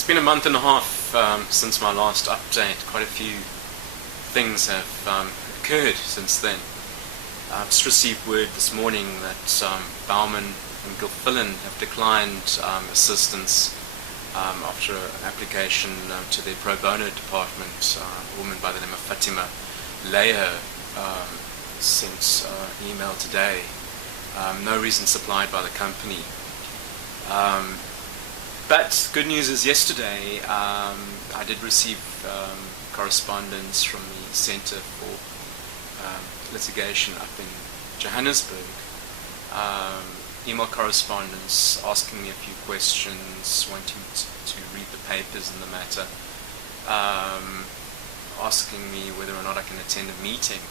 It's been a month and a half since my last update. Quite a few things have occurred since then. I've just received word this morning that Bauman and Gilfillan have declined assistance after an application to their pro bono department. A woman by the name of Fatima Leah sent an email today. No reason supplied by the company. But good news is yesterday I did receive correspondence from the Centre for Litigation up in Johannesburg. Email correspondence asking me a few questions, wanting to read the papers in the matter, asking me whether or not I can attend a meeting.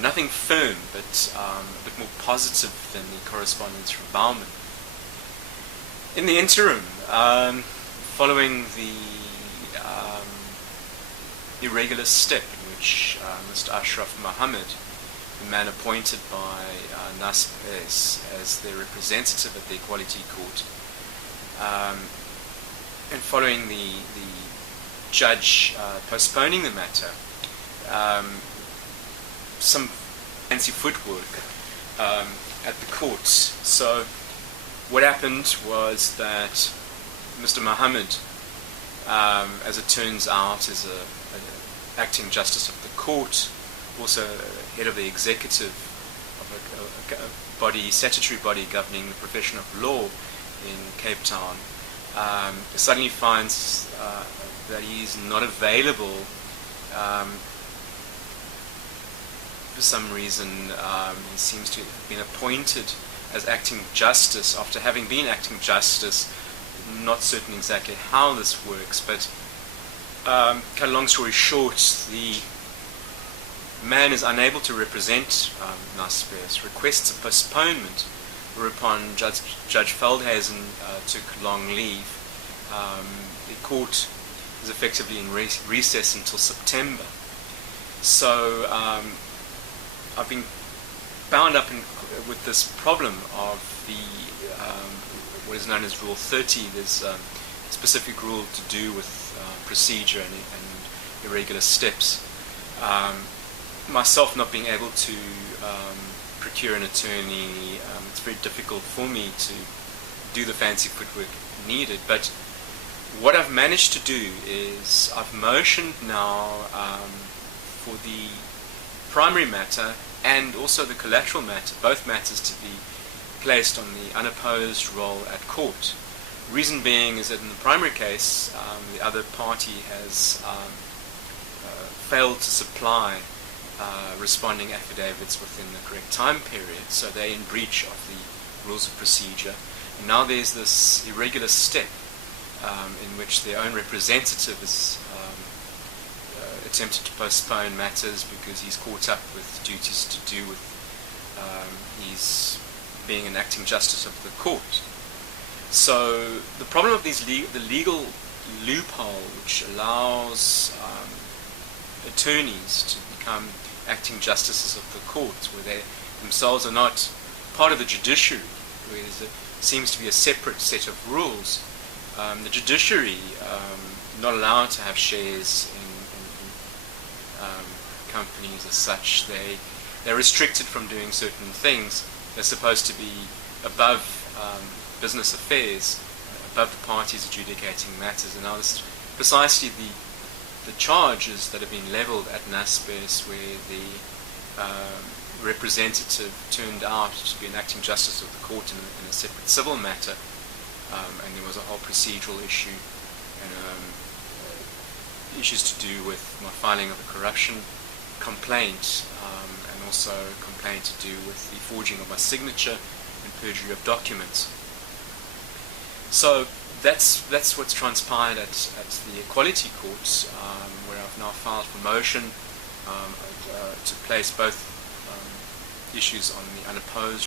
Nothing firm, but a bit more positive than the correspondence from Bauman. In the interim, following the irregular step in which Mr. Ashraf Mohammed, the man appointed by NASP as their representative at the Equality Court, and following the judge postponing the matter, some fancy footwork at the courts. So what happened was that Mr. Mohammed, as it turns out, is an acting justice of the court, also head of the executive of a body, statutory body governing the profession of law in Cape Town, suddenly finds that he is not available. For some reason, he seems to have been appointed as acting justice after having been acting justice. Not certain exactly how this works, but cut a long story short, the man is unable to represent NASP, requests a postponement, whereupon Judge Veldhuizen took long leave. The court is effectively in recess until September. So I've been bound up with this problem of the what is known as Rule 30. There's a specific rule to do with procedure and irregular steps. Myself not being able to procure an attorney, it's very difficult for me to do the fancy footwork needed. But what I've managed to do is I've motioned now for the primary matter and also the collateral matter, both matters, to be placed on the unopposed roll at court. Reason being is that in the primary case, the other party has failed to supply responding affidavits within the correct time period, so they're in breach of the rules of procedure. And now there's this irregular step in which their own representative is attempted to postpone matters because he's caught up with duties to do with his being an acting justice of the court. So the problem of the legal loophole which allows attorneys to become acting justices of the court, where they themselves are not part of the judiciary, where there seems to be a separate set of rules. The judiciary not allowed to have shares in companies as such. They're restricted from doing certain things. They're supposed to be above business affairs, above the parties adjudicating matters. And now this is precisely the charges that have been levelled at NASPERS, where the representative turned out to be an acting justice of the court in a separate civil matter, and there was a whole procedural issue and issues to do with my filing of a corruption complaint, and also a complaint to do with the forging of my signature and perjury of documents. So that's what's transpired at the Equality Courts, where I've now filed for motion to place both issues on the unopposed